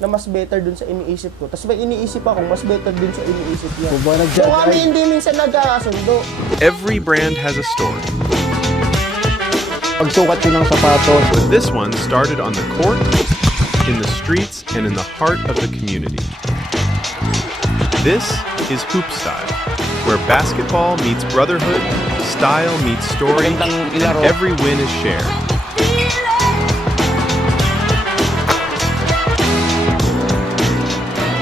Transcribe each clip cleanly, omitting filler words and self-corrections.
na mas better dun sa iniisip ko. Tapos may iniisip ako, mas better dun sa iniisip niya. So kami hindi minsan nagkakasundo. Every brand has a story. Pagsukat yun ng sapatos. But this one started on the court, in the streets, and in the heart of the community. This is Hoop Style, where basketball meets brotherhood, style meets story, and every win is shared.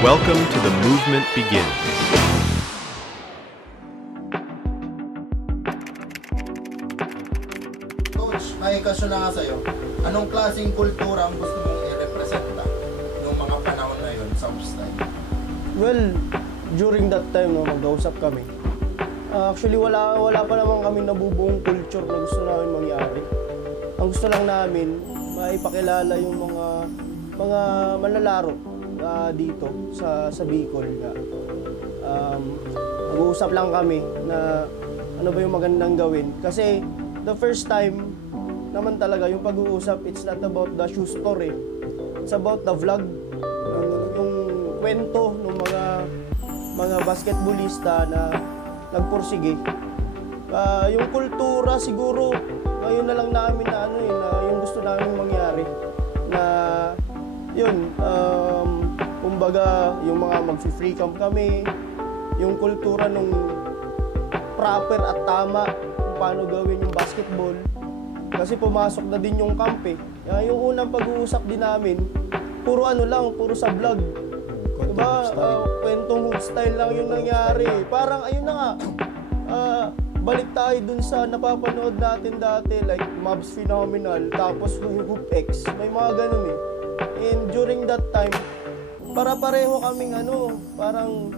Welcome to The Movement Begins. Coach, may question na nga sa'yo. Anong klaseng kultura ang gusto mong i-representa noong mga panahon na yun sa Hoopstyle? Well, during that time, no, mag-usap kami. Actually, wala pa naman kami nabubuong culture na gusto namin mangyari. Ang gusto lang namin, maipakilala yung mga manlalaro dito sa Bicol nga. Nag-uusap lang kami na ano ba yung magandang gawin. Kasi the first time naman talaga yung pag-uusap, it's not about the shoe store eh. It's about the vlog. Yung kwento ng mga basketballista na nagpursige. Yung kultura siguro ngayon na lang namin na na yung gusto namin mangyari na yun, kumbaga yung mga mag-free camp kami, yung kultura nung proper at tama kung paano gawin yung basketball kasi pumasok na din yung camp eh. Yung unang pag-uusap din namin puro puro sa vlog, diba? Kwentong hoop style lang yung nangyari. Parang ayun na nga, balik tayo dun sa napapanood natin dati like Mavs Phenomenal, tapos may Hoop X, may mga ganun eh. And during that time, para pareho kaming parang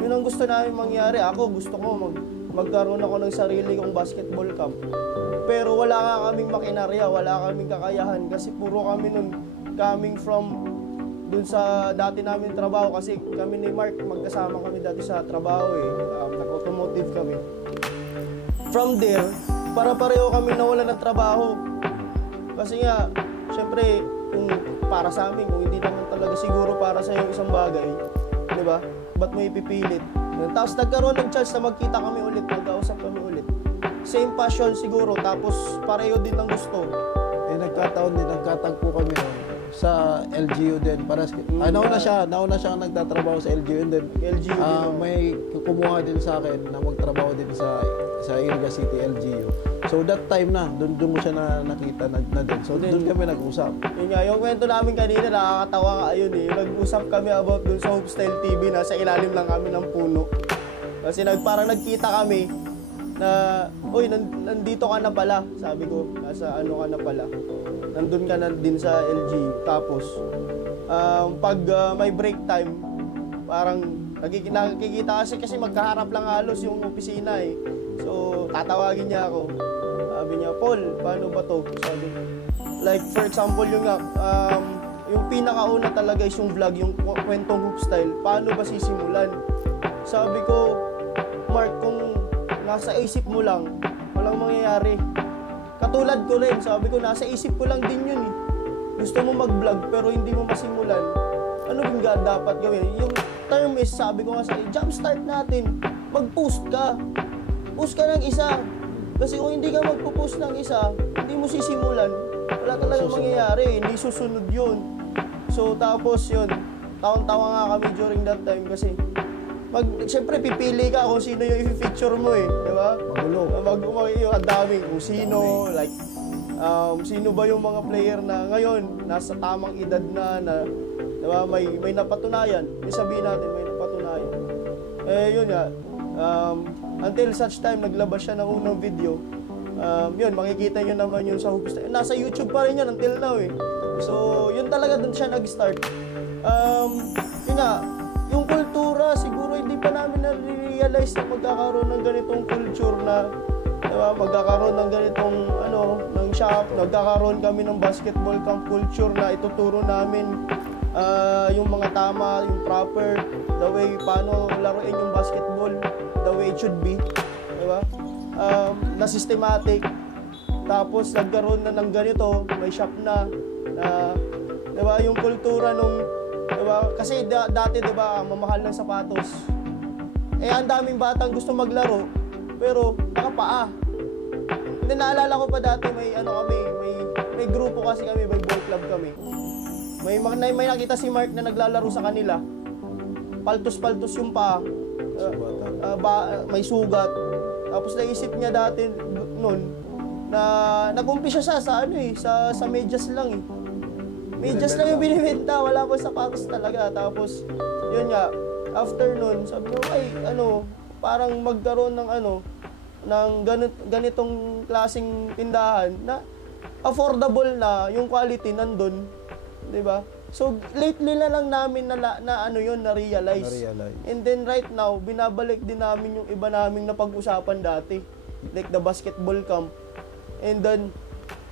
yun ang gusto namin mangyari. Ako gusto ko magkaroon ako ng sarili kong basketball camp. Pero wala nga kaming makinarya, wala kaming kakayahan kasi puro kami nun coming from dun sa dati namin trabaho kasi kami ni Mark magkasama kami dati sa trabaho eh. Nag-automotive kami. From there, para pareho kami nawalan ng trabaho. Kasi nga, syempre, kung para sa amin, kung hindi naman talaga siguro para sa yung isang bagay, di ba? Ba't mo ipipilit? Tapos nagkaroon ng chance na magkita kami ulit, mag-ausap kami ulit. Same passion siguro, tapos pareho din ng gusto. Nagkatagpo kami sa LGU din. Nauna siya nagtatrabaho sa LGU and then may kumuha din sa akin na magtrabaho din sa Iriga City LGU. So that time na, doon mo siya nakita na din. So doon kami nag-usap. Yun nga, yung kwento namin kanina, nakakatawa nga yun eh. Nag-usap kami about dun sa Hoopstyle TV na sa ilalim lang kami ng puno. Kasi parang nagkita kami na, uy, nandito ka na pala. Sabi ko, nasa ka na pala. Nandun ka na din sa LGU. Tapos, pag may break time, parang nakikita kasi magkaharap lang halos yung opisina eh. So, tatawagin niya ako. Sabi niya, Paul, paano ba to? Sabi, like, for example, yung pinakauna talaga is yung vlog, yung kwentong hoop style. Paano ba sisimulan? Sabi ko, Mark, kung nasa isip mo lang, walang mangyayari. Katulad ko rin, sabi ko, nasa isip ko lang din yun eh. Gusto mo mag-vlog pero hindi mo masimulan. Ano yung dapat gawin? Yung term is, sabi ko nga sa jumpstart natin, mag-post ka. Post ka ng isa. Kasi kung hindi ka magpo-post ng isa, hindi mo sisimulan. Wala talagang mangyayari. Hindi susunod yun. So, tapos yun. Tawang-tawa nga kami during that time kasi siyempre pipili ka kung sino yung i-feature mo eh. Diba? Magulo. Yung ang daming kung sino, like, sino ba yung mga player na ngayon, nasa tamang edad na diba? May napatunayan. Sabihin natin, may napatunayan. Yun nga. Until such time, naglabas siya ng unang video. Yun, makikita nyo naman yun sa Hoopstyle. Nasa YouTube pa rin yun until now eh. So, yun talaga dun siya nag-start. Yun nga, yung kultura, siguro hindi pa namin na-realize na magkakaroon ng ganitong culture na, diba, magkakaroon ng ganitong, ng shop, nagkakaroon kami ng basketball camp culture na ituturo namin yung mga tama, yung proper, the way paano laruin yung basketball, the way it should be, diba? Na systematic. Tapos nagkaroon na ng ganito, may shop na diba, yung kultura nung, diba, kasi dati, di ba, mamahal ng sapatos. Ang daming batang gusto maglaro, pero nakapaa. Hindi, naalala ko pa dati, may grupo kasi kami, may ball club kami. May nakita si Mark na naglalaro sa kanila. Paltos-paltos yung paa. May sugat. Tapos naisip niya dati noon na nag-umpisa siya sa medyas lang eh. Medyas lang yung binibenta, wala pa sapatos talaga. Tapos yun nga, after nun, sabi ko, parang magkaroon ng ganitong klaseng tindahan na affordable na, yung quality nandun, 'di ba? So lately na lang namin na-realize. And then right now, binabalik din namin yung iba naming napag-usapan dati, like the basketball camp. And then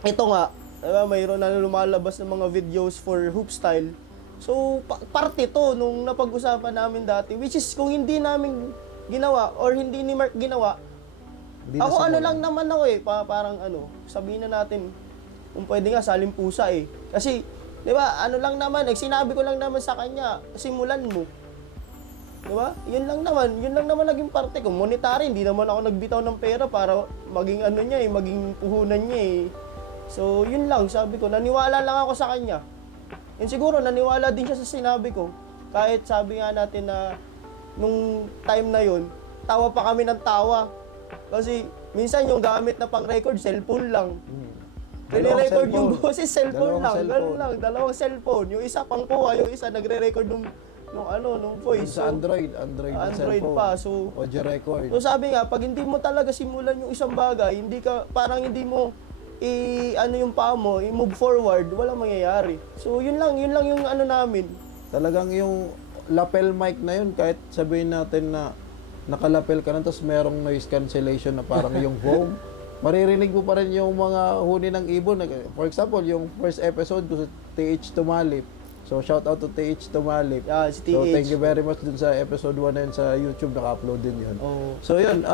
ito nga, diba, mayroon na lumalabas ng mga videos for hoop style. So parte to nung napag-usapan namin dati, which is kung hindi namin ginawa or hindi ni Mark ginawa, ako lang naman ako parang sabihin na natin, kung pwede nga saling pusa kasi, di ba, lang naman, sinabi ko lang naman sa kanya, simulan mo. Di ba? Yun lang naman naging parte ko. Monetary, hindi naman ako nagbitaw ng pera para maging maging puhunan niya So, yun lang, sabi ko, naniwala lang ako sa kanya. And siguro, naniwala din siya sa sinabi ko. Kahit sabi nga natin na, nung time na yun, tawa pa kami ng tawa. Kasi, minsan yung gamit na pang-record, cellphone lang. Nire-record yung boses, cellphone lang. Dalawang cellphone. Yung isa pang kuha, yung isa nagre-record nung voice. Sa Android pa. So, audio record. So sabi nga, pag hindi mo talaga simulan yung isang bagay, hindi mo yung paa mo, i-move forward, walang mangyayari. So yun lang yung namin. Talagang yung lapel mic na yun, kahit sabihin natin na nakalapel ka na, tapos merong noise cancellation na parang yung foam. Maririnig mo pa rin yung mga huni ng ibon. For example, yung first episode ko sa TH Tumalip. So, shout out to TH Tumalip. Yeah, si TH. So, thank you very much dun sa episode 1 na yun sa YouTube. Naka-upload din yun. Oh. So, yun.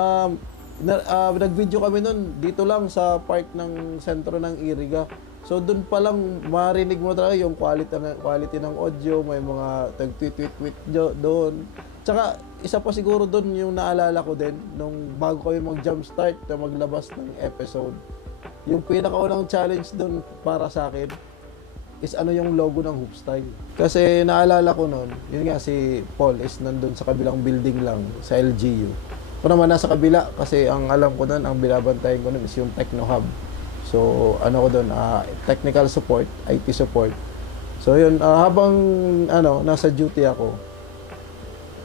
Nag-video kami nun dito lang sa park ng sentro ng Iriga. So, dun pa lang marinig mo talaga yung quality ng audio. May mga tag-tweet-tweet doon. Tsaka, isa pa siguro doon yung naalala ko din nung bago kami mag-jumpstart na maglabas ng episode. Yung pinakaunang challenge doon para sa akin is yung logo ng Hoop Style. Kasi naalala ko noon, yun nga si Paul is nandun sa kabilang building lang sa LGU. Ako naman nasa kabila kasi ang alam ko doon, ang binabantayan ko noon is yung Techno Hub. So ko doon, technical support, IT support. So yun, habang nasa duty ako,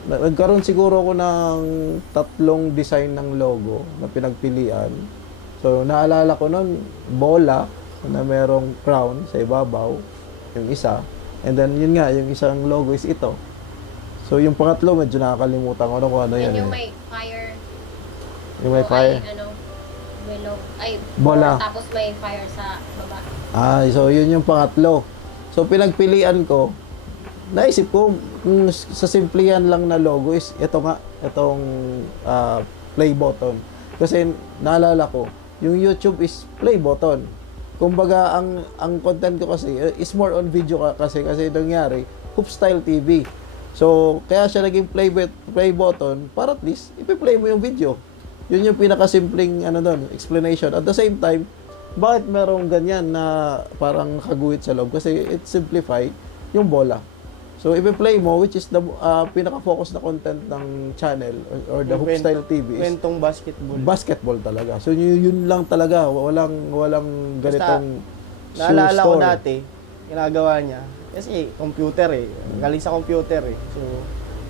nagkaroon siguro ako ng 3 design ng logo na pinagpilian. So, naalala ko nun, bola na merong crown sa ibabaw, yung isa. And then, yun nga, yung isang logo is ito. So, yung pangatlo, medyo nakakalimutan ko kung ano yan. Yung may fire. Yung may fire? Bola. Tapos may fire sa baba. So, yun yung pangatlo. So, pinagpilian ko, naisip ko, sa simple yan lang na logo is itong play button. Kasi naalala ko, yung YouTube is play button. Kumbaga, ang content ko kasi is more on video kasi nangyari, Hoop Style TV. So, kaya siya naging play button para at least ipi-play mo yung video. Yun yung pinakasimpleng explanation. At the same time, bakit merong ganyan na parang kaguhit sa loob? Kasi it simplify yung bola. So, ipi-play mo, which is the pinaka-focus na content ng channel or the Hoop Style TV is kwentong basketball. Basketball talaga. So, yun lang talaga. Walang ganitong naalala ko dati, ginagawa niya. Kasi computer galing sa computer So,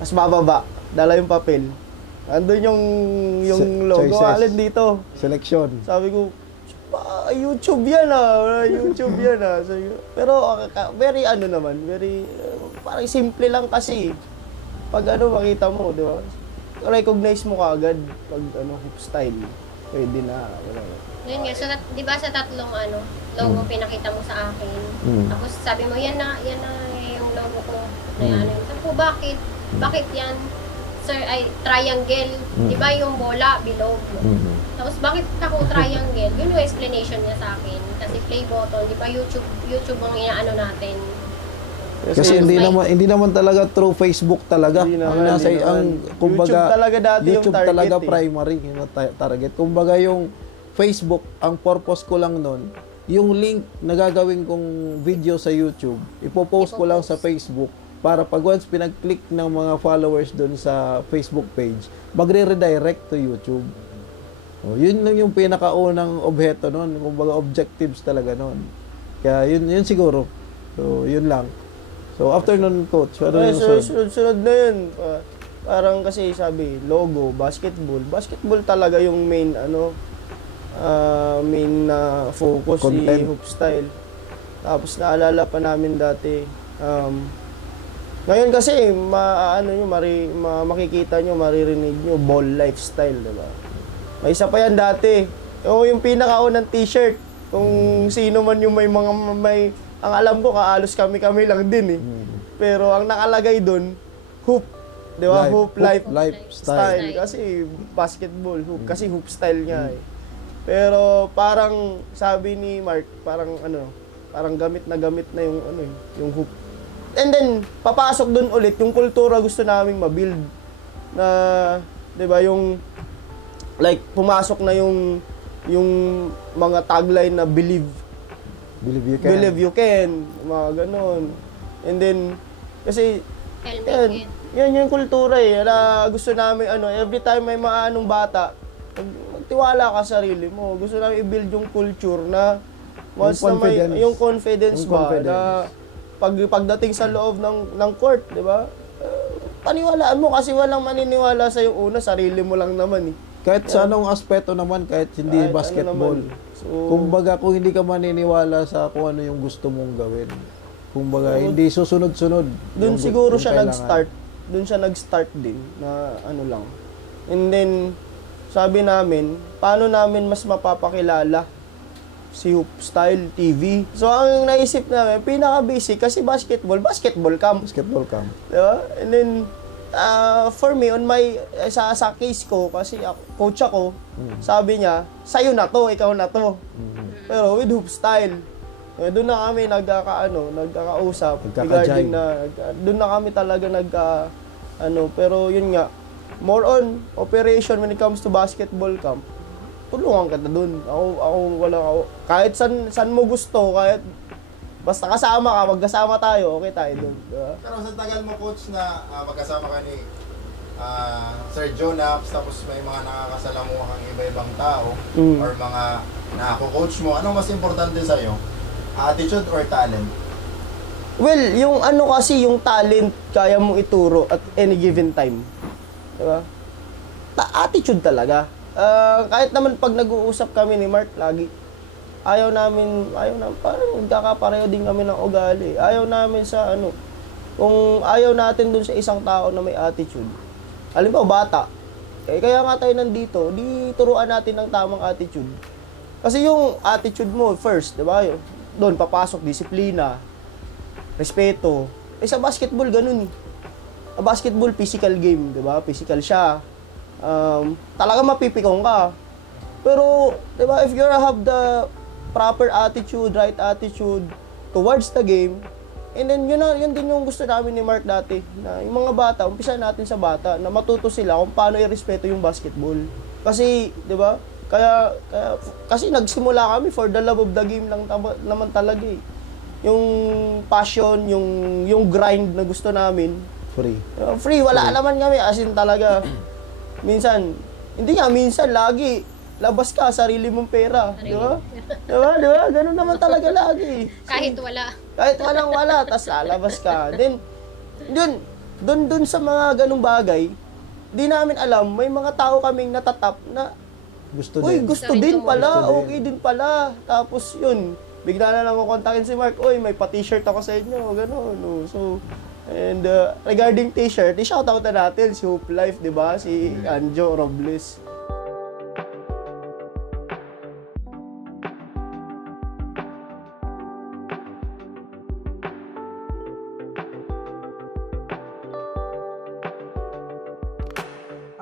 mas bababa, dala yung papel. Andun yung logo, alin dito. Selection. Sabi ko, YouTube yan YouTube yan So, pero very parang simple lang kasi. Pag makita mo, di ba? Recognize mo kaagad pag Hoop Style. Pwede na. Yun nga, so di ba sa tatlong logo pinakita mo sa akin. Tapos sabi mo, yan na yung logo ko. Sabi ko, bakit yan? Sir, ay triangle. Di ba yung bola, bilog. Tapos bakit ako triangle? Yun yung explanation niya sa akin. Kasi play button, di ba YouTube ang inaano natin. Kasi hindi naman talaga through Facebook talaga. Hindi Ang naman, nasa hindi ang naman. kumbaga YouTube talaga dati yung YouTube target, talaga eh. primary yung target. Kumbaga yung Facebook, ang purpose ko lang nun, yung link na gagawin kong video sa YouTube, ipopost ko lang sa Facebook para pag once pinag-click ng mga followers doon sa Facebook page, magre-redirect to YouTube. Oh, yun lang yung pinakaunang objeto nun, kumbaga objectives talaga nun. Kaya yun siguro. So, yun lang. So, after nun, coach, ano yung sunod na yun. Parang kasi sabi, logo, basketball. Basketball talaga yung main, main focus Content. si Hoop Style. Tapos naalala pa namin dati, ngayon kasi, makikita nyo, maririnig nyo, ball lifestyle, diba? May isa pa yan dati. Yung pinakaunang t-shirt. Kung sino man yung ang alam ko, kaalos kami lang din eh. Pero ang nakalagay doon, hoop. Di ba? Hoop lifestyle. Kasi basketball, hoop. Kasi hoop style niya eh. Pero parang sabi ni Mark, parang gamit na yung hoop. And then, papasok doon ulit, yung kultura gusto naming mabuild. Na, di ba, yung, like, pumasok na yung mga tagline na believe you can, mga ganon. And then, kasi, yan yung kultura eh. Gusto namin, every time may mga bata, magtiwala ka sa sarili mo. Gusto namin i-build yung culture na, once na may, yung confidence ba, na, pagdating sa loob ng court, di ba? Paniwalaan mo kasi walang maniniwala sa yung una, sarili mo lang naman eh. Kahit sa anong aspeto naman, kahit hindi basketball. Kumbaga, kung hindi ka maniniwala sa kung ano yung gusto mong gawin. Kumbaga, hindi susunod-sunod. Doon siguro siya nag-start. Doon siya nag-start din na lang. And then, sabi namin, paano namin mas mapapakilala si Hoop Style TV. So, ang naisip namin, pinaka-basic, kasi basketball camp. Basketball camp. Diba? And then, for me, sa case ko, kasi coach ako, sabi niya, sa'yo na to, ikaw na to. Pero with Hoop Style, doon na kami nagkakausap. Regarding doon na kami talaga pero yun nga, more on operation when it comes to basketball camp. Tulungan kita doon. Kahit saan mo gusto, kahit basta kasama ka, magkasama tayo, okay tayo doon. Diba? Pero sa tagal mo, coach, na magkasama ka ni Sir Jonaps, tapos may mga nakakasalamuha kang iba-ibang tao, or mga nakako-coach mo, anong mas importante sa'yo? Attitude or talent? Well, yung kasi, yung talent, kaya mong ituro at any given time. Diba? Attitude talaga. Kahit naman pag nag-uusap kami ni Mark lagi, ayaw namin, parang nagkakapareho din kami ng ugali. Ayaw namin sa kung ayaw natin dun sa isang tao na may attitude. Halimbawa, bata. Kaya nga tayo nandito, di turuan natin ng tamang attitude. Kasi yung attitude mo first, di ba? Doon papasok, disiplina, respeto. Sa basketball, ganun eh. Basketball, physical game, di ba? Physical siya. Talaga mapipikong ka. Pero, di ba, if you have the proper attitude, right attitude towards the game, and then yun din yung gusto namin ni Mark dati, na yung mga bata, umpisa natin sa bata, na matuto sila kung paano i-respeto yung basketball. Kasi, di ba, kasi nagsimula kami for the love of the game lang naman talaga eh. Yung passion, yung grind na gusto namin. Free, wala naman kami, as in talaga. Minsan, lagi, labas ka, sarili mong pera. Di ba? Diba? Ganun naman talaga lagi. Kahit wala. Kahit wala, tas lalabas ka. Then, dun sa mga ganung bagay, di namin alam, may mga tao kaming natatap na, gusto din pala, okay din pala. Tapos yun, bigla na lang kukontakin si Mark, may pa-t-shirt ako sa inyo, gano'n. No? So, and regarding t-shirt, i-shoutout na natin si Hoop Life, di ba? Si Anjo Robles.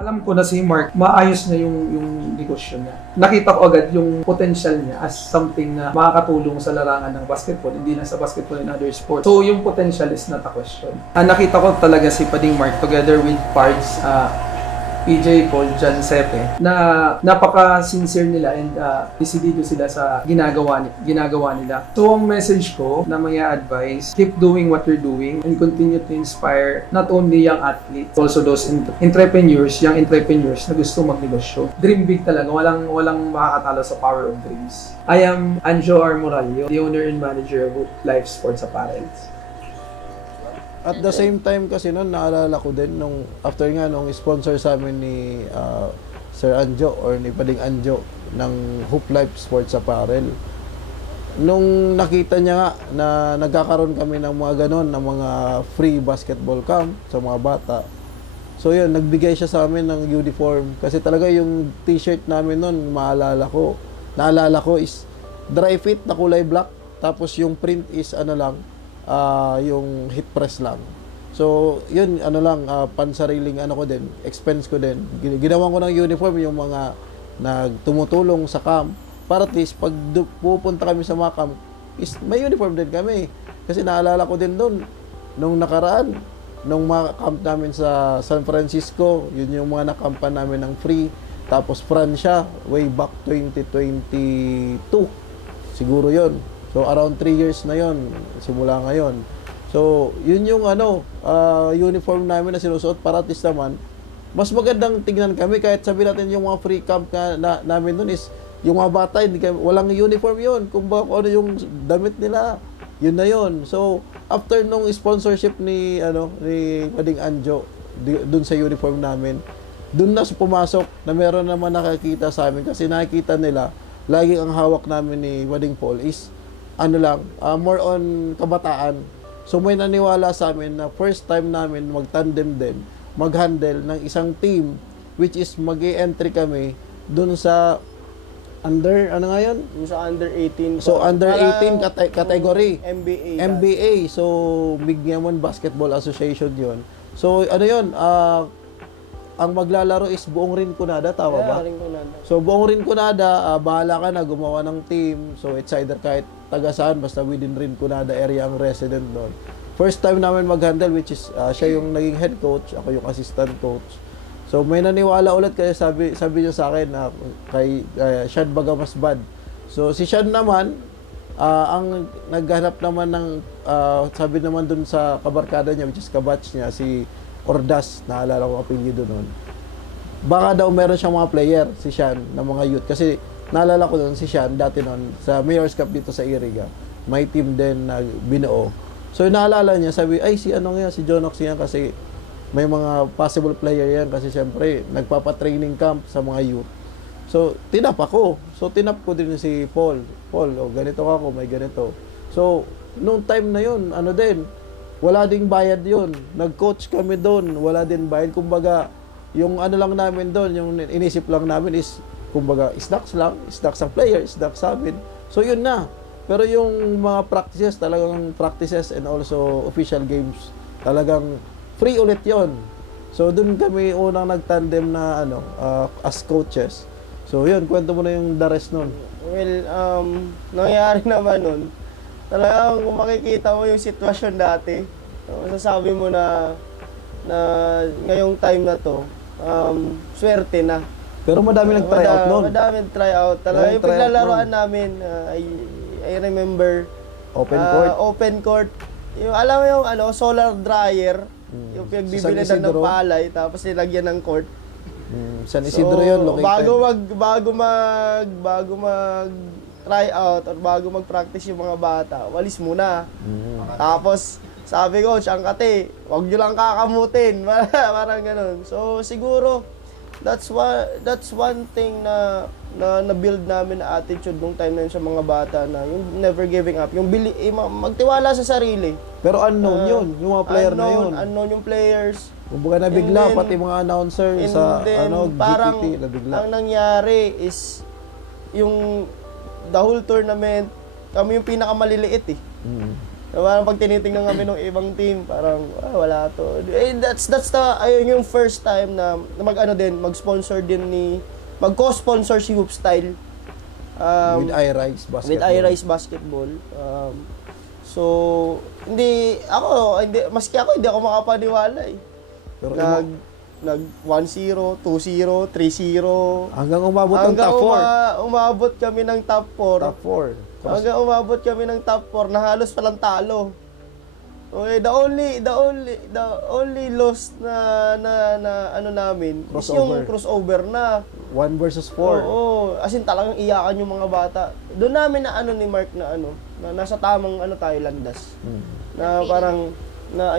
Alam ko na si Mark, maayos na yung negosyo niya. Nakita ko agad yung potential niya as something na makakatulong sa larangan ng basketball, hindi na sa basketball and other sports. So, yung potential is not a question. Nakita ko talaga si Pading Mark together with Pards, PJ, Paul, John Sepe, na napaka-sincere nila and desidido sila sa ginagawa nila. So, ang message ko na may advice, keep doing what you're doing and continue to inspire not only young athletes, also those young entrepreneurs na gusto magnegosyo. Dream big talaga, walang makakatalo sa power of dreams. I am Anjo R. Moralio, the owner and manager of Life Sports Apparels. At the same time kasi noon, naalala ko din, nung after nga, nung sponsor sa amin ni Sir Anjo or ni Pading Anjo ng Hoop Life Sports Apparel, nung nakita niya nga na nagkakaroon kami ng mga ganon, ng mga free basketball camp sa mga bata, so yun, nagbigay siya sa amin ng uniform. Kasi talaga yung t-shirt namin noon, naalala ko is dry fit na kulay black, tapos yung print is yung hit press lang. So, yun, pansariling ko din, expense ko din. Ginawan ko ng uniform yung mga tumutulong sa camp para at least pag pupunta kami sa mga camp, is may uniform din kami. Kasi naalala ko din doon, nung nakaraan, nung mga camp namin sa San Francisco, yun yung mga nakampan namin ng free. Tapos Francia, way back 2022. Siguro yun. So, around 3 years na yon simula ngayon. So, yun yung uniform namin na sinusuot para at least naman, mas magandang tingnan kami kahit sabihin natin yung mga free camp namin nun is, yung mga bata, walang uniform yun. Kung ano yung damit nila, yun na yun. So, after nung sponsorship ni Pading Anjo, dun sa uniform namin, dun na pumasok na meron naman nakakita sa amin kasi nakikita nila, laging ang hawak namin ni Pading Paul is, more on kabataan. So may naniwala sa amin na first time namin mag-tandem din, mag-handle ng isang team which is mag-e-entry kami dun sa Yung sa under 18. So under 18 category. MBA. So Big Yaman Basketball Association 'yon. So ang maglalaro is buong Rinconada, tama ba? Rinconada. So buong Rinconada, bahala ka na gumawa ng team. So it's either kahit taga saan, basta within Rinconada area ang resident doon. First time namin mag-handle, which is siya yung naging head coach, ako yung assistant coach. So may naniwala ulit kasi sabi niya sa akin na kay Shad Bagamasbad. So si Shad naman, ang naghanap naman ng sabi naman dun sa kabarkada niya, which is kabatch niya, si Ordas, naalala ko apelyido nun. Baka daw meron siyang mga player, si Sean, na mga youth. Kasi naalala ko nun si Sean, dati nun, sa Mayor's Cup dito sa Iriga. May team din na binuo. So naalala niya, sabi, ay si Jonox yan kasi may mga possible player yan kasi siyempre nagpapa-training camp sa mga youth. So tinap ako. So tinap ko din si Paul. Paul, ganito ako, may ganito. So nung time na yun, wala ding bayad yun. Nag-coach kami doon, wala din bayad. Kumbaga, yung lang namin doon, yung inisip lang namin is, kumbaga, stocks ang player, stocks amin. So, yun na. Pero yung mga practices, talagang practices and also official games, talagang free ulit yon. So, doon kami unang nag-tandem na, as coaches. So, yun, kwento mo na yung the rest nun. Well, nangyari naman nun, talagang kung makikita mo yung sitwasyon dati, masasabi mo na ngayong time na to, swerte na. Pero madami nag-tryout nun. Madami nag-tryout. Talaga yung paglalaroan namin, I remember, open court. Yung, alam mo yung solar dryer, yung pinagbibili ng palay, tapos nilagyan ng court. San Isidro yun, located. Bago mag try out or bago mag-practice yung mga bata, walis muna. Tapos, sabi ko, Siyangkate, wag nyo lang kakamutin. Parang ganun. So, siguro, that's one thing na na-build namin na attitude nung time na yun sa mga bata na yung never giving up. Yung magtiwala sa sarili. Pero unknown yun, yung mga player na yun. Unknown yung players. Kumbaga nabigla, pati mga announcer sa parang GPT, nabigla. Ang nangyari is, yung the whole tournament, kami yung pinakamaliliit eh. Parang pag tinitingnan kami ng ibang team, parang wala to. That's the ayun yung first time na mag-sponsor din mag-co-sponsor si Hoop Style. With iRise Basketball. With iRise Basketball. So, maski ako hindi ako makapaniwala eh. Pero nag 1-0, 2-0, 3-0 hanggang umabot ng top 4. Umabot kami ng top 4. Top 4. Hanggang umabot kami ng top 4 na halos palang talo. Okay, the only loss na namin is yung crossover na 1 versus 4. Oo, as in talagang iyakan yung mga bata. Doon namin na ni Mark na na nasa tamang tayo landas. Na parang na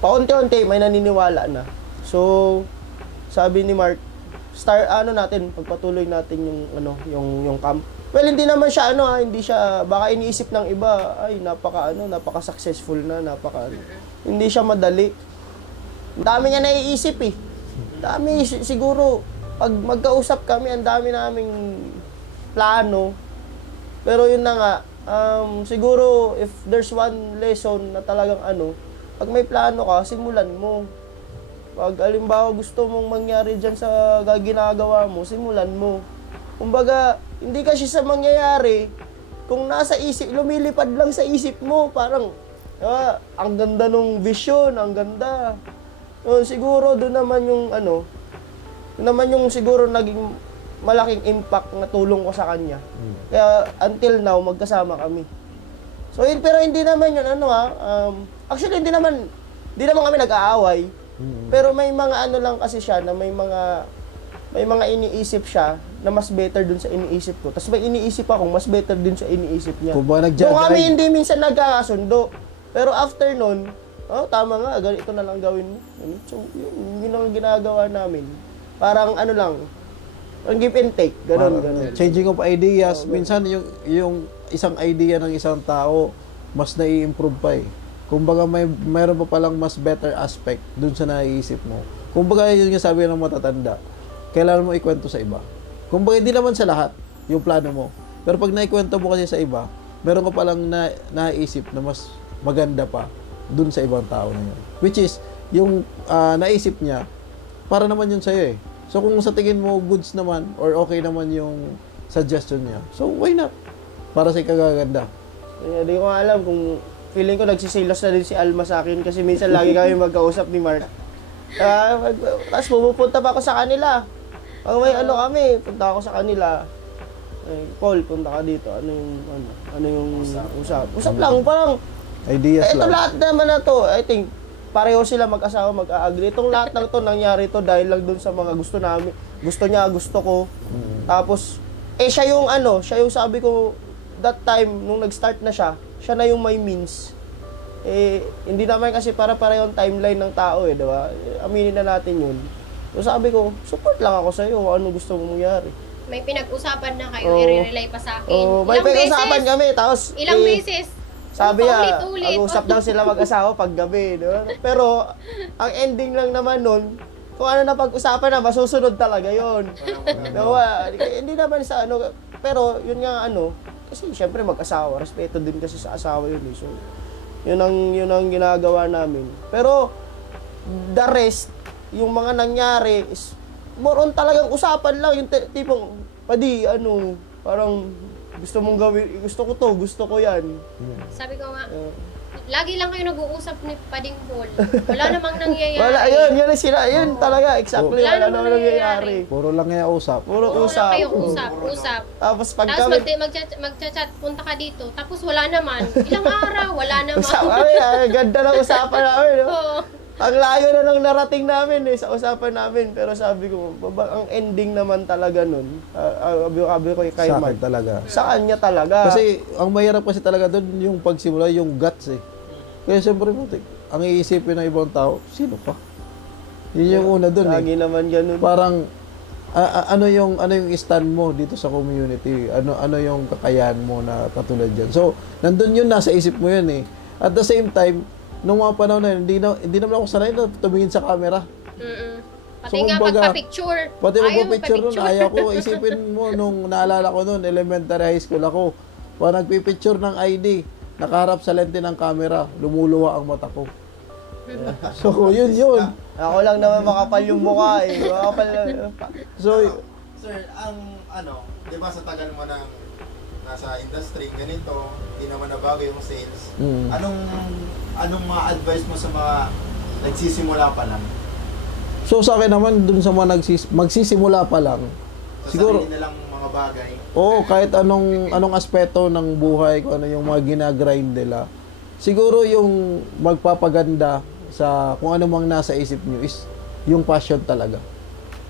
paunti-unti may naniniwala na. So sabi ni Mark, pagpatuloy natin yung camp. Well, hindi naman siya hindi siya baka iniisip ng iba, ay napaka-successful na, Hindi siya madali. Ang dami niya naiisip eh. Dami siguro pag magkausap kami, ang dami naming plano. Pero yun na nga, siguro if there's one lesson na talagang pag may plano ka, simulan mo. Pag alimbawa gusto mong mangyari dyan sa ginagawa mo, simulan mo. Kumbaga, hindi kasi sa mangyayari, kung nasa isip, lumilipad lang sa isip mo, parang, ang ganda nung vision, ang ganda. Siguro, doon naman yung siguro naging malaking impact na tulong ko sa kanya. Kaya, until now, magkasama kami. So, pero hindi naman yun, actually, hindi naman kami nag-aaway. Pero may mga lang kasi siya na may mga iniisip siya na mas better dun sa iniisip ko. Tapos may iniisip ako mas better din sa iniisip niya. Kung ba Doon kami hindi minsan nagkakasundo. Pero after nun, tama nga, ganito na lang gawin mo. So, yun ang ginagawa namin. Parang lang, ang give and take, ganun. Changing of ideas, minsan yung isang idea ng isang tao, mas nai-improve pa eh. Kumbaga mayroon pa palang mas better aspect dun sa naiisip mo. Kumbaga yun yung sabi ng matatanda, kailangan mo ikwento sa iba. Kumbaga hindi naman sa lahat yung plano mo. Pero pag naikwento mo kasi sa iba, meron ka palang naisip na mas maganda pa dun sa ibang tao na yun. Which is, yung naisip niya, para naman yun sa'yo eh. So kung sa tingin mo goods naman or okay naman yung suggestion niya, so why not? Para sa ikagaganda. Hindi ko alam kung feeling ko nagsisilos na din si Alma sa akin kasi minsan lagi kami magkausap ni Mark. Tapos pupunta pa ako sa kanila. Pag may kami, punta ako sa kanila. Paul, punta ka dito. Ano yung usap? Usap lang, parang ideas ito lang. lahat naman na to, I think, pareho sila mag-asawa, mag-a-agree. Itong lahat ng to nangyari to dahil lang dun sa mga gusto namin. Gusto niya, gusto ko. Tapos, siya yung sabi ko, that time, nung nag-start na siya na yung may means. Hindi naman kasi para-parehong timeline ng tao di ba? Aminin na natin yun. So sabi ko, support lang ako sa'yo kung ano gusto mong mangyari. May pinag-usapan na kayo, i-relay pa sa akin. May pinag-usapan kami, tapos ilang beses? sabi niya, Ulit-ulit. mag-usap daw sila mag-asawa pag gabi. Diba? Pero, ang ending lang naman nun, kung ano na pag-usapan na, masusunod talaga yun. Hindi naman sa pero yun nga kasi syempre mag-asawa, respeto din kasi sa asawa yun eh. So, yun ang ginagawa namin. Pero, the rest, yung mga nangyari is more on talagang usapan lang, yung tipong, parang gusto mong gawin, gusto ko yan. Sabi ko nga, lagi lang kayo nag-uusap ni Pading Paul. Wala namang nangyayari. Yun talaga, exactly, wala namang nangyayari. Puro lang kaya usap. Puro usap. Kayo usap. Tapos pag tapos kami... magchat-chat, punta ka dito. Tapos wala naman. Ilang araw, wala naman. Ganda ng usapan namin, no? Oo. Ang layo na nang narating namin sa usapan namin. Pero sabi ko, ang ending naman talaga nun, sabi ko kay Mark. Talaga. Sa kanya talaga. Kasi, ang mahirap kasi talaga doon, yung pagsimula, yung guts eh. Kaya siyempre, ang iisipin ng ibang tao, sino pa? Yun yung una doon Lagi naman ganun. Parang, ano yung stand mo dito sa community? Ano yung kakayahan mo na katulad dyan? So, nandun yun, nasa isip mo yun eh. At the same time, nung mga panahon na hindi naman ako sanay na tumingin sa camera. Pati nga magpa-picture. Pati magpa-picture nun, ayaw ko. Isipin mo, nung naalala ko nun, elementary high school ako, Pag nagpipicture ng ID, nakaharap sa lente ng camera, lumuluwa ang mata ko. So, yun. Ako lang naman makapal yung mukha eh. Makapal lang. So, Sir, ang di ba sa tagal mo nang nasa industry, ganito, hindi naman nabago yung sales. Anong mga advice mo sa mga nagsisimula pa lang? so sa akin naman, dun sa mga magsisimula pa lang, Sa siguro, sarili nilang mga bagay. kahit anong aspeto ng buhay, kung ano yung mga ginagrind nila, siguro yung magpapaganda sa kung ano mang nasa isip nyo is yung passion talaga.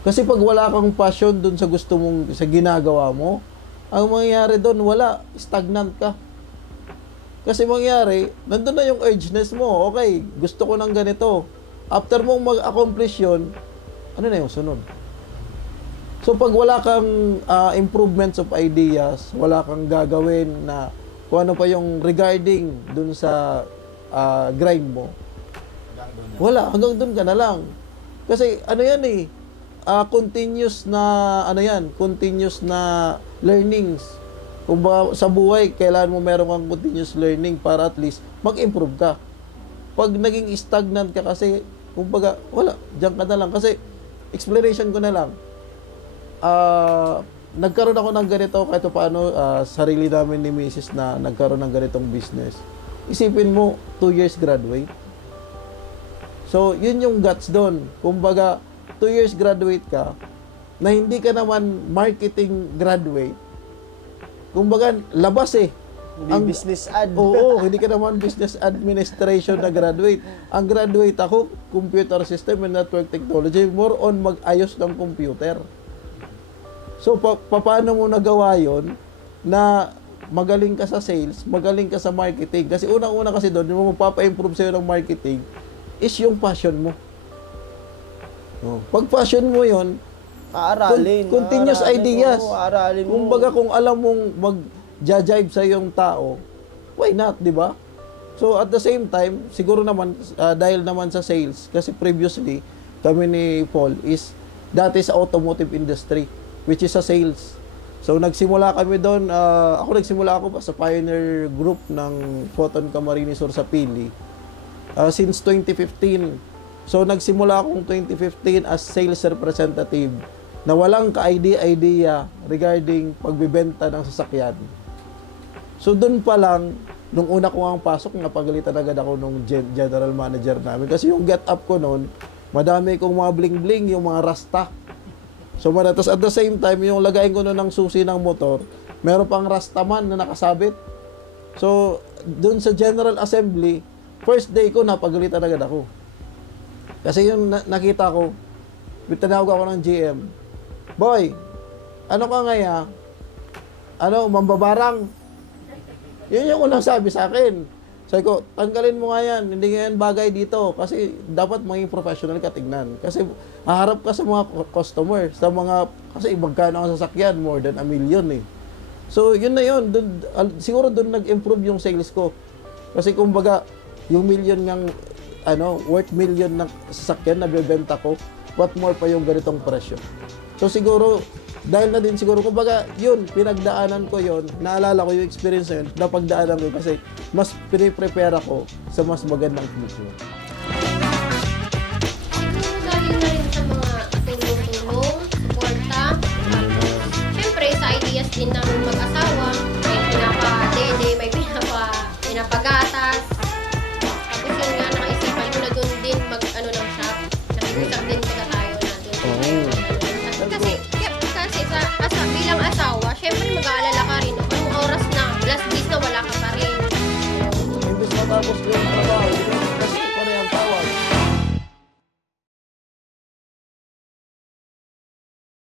Kasi pag wala kang passion dun sa gusto mong, sa ginagawa mo, ang mangyayari dun, wala, stagnant ka. Kasi mangyayari, nandun na yung urgeness mo, okay, gusto ko ng ganito. After mong mag-accomplish yun, ano na yung sunod? So pag wala kang improvements of ideas, wala kang gagawin na kung ano pa yung regarding dun sa grind mo, wala, hanggang dun ka na lang. Kasi ano yan eh, continuous na learnings. Kung sa buhay, kailangan mo meron kang continuous learning para at least mag-improve ka. Pag naging stagnant ka kasi, kumbaga, wala, diyan ka na lang. Kasi, explanation ko na lang, nagkaroon ako ng ganito kahit paano, sarili namin ni Mrs. na nagkaroon ng ganitong business. Isipin mo, 2 years graduate. So, yun yung guts doon. Kumbaga, 2 years graduate ka, na hindi ka naman marketing graduate. Kumbaga, labas eh. Hindi business ad. Oo, hindi ka naman business administration na graduate. Ang graduate ako, computer system and network technology, more on mag-ayos ng computer. So, paano mo nagawa yun na magaling ka sa sales, magaling ka sa marketing? Kasi unang-una kasi doon, yung magpapa-improve sa'yo ng marketing is yung passion mo. Pag passion mo yun, continuous ideas. Aralin mo. Kumbaga kung alam mong mag-jive sa iyong tao, why not, di ba? So at the same time, siguro naman, dahil naman sa sales, kasi previously, kami ni Paul is dati sa automotive industry, which is sa sales. So nagsimula kami doon, nagsimula ako sa pioneer group ng Photon Camarines Sur sa Pili since 2015. So nagsimula akong 2015 as sales representative na walang ka-idea regarding pagbibenta ng sasakyan. So doon pa lang, nung una ko ang pasok, napagalitan agad ako nung general manager namin. Kasi yung get up ko noon, madami kong mga bling-bling, yung mga rasta. So tapos at the same time, yung lagayin ko noon ng susi ng motor, meron pang rastaman na nakasabit. So doon sa General Assembly, first day ko, napagalitan agad ako. Kasi yung nakita ko, tinawag ako ng GM, "Boy, ano ka ngaya? Mambabarang?" Yun yung unang sabi sa akin. Sabi ko, tanggalin mo nga yan, hindi nga yan bagay dito. Kasi dapat maging professional ka tignan. Kasi haharap ka sa mga customer, kasi magkano ang sasakyan, more than 1 million eh. So yun na yun, siguro doon nag-improve yung sales ko. Kasi kumbaga, yung million ng worth million na sasakyan na bibenta ko, what more pa yung ganitong presyo. So siguro, dahil na din siguro, kumbaga, yun, pinagdaanan ko yun, naalala ko yung experience na yun, napagdaanan ko kasi mas piniprepare ako sa mas magandang future. Dahil na rin sa mga tulong-tulong, suporta, syempre sa ideas din ng mag-asawa, may pinapa-dede, may pinapagatas,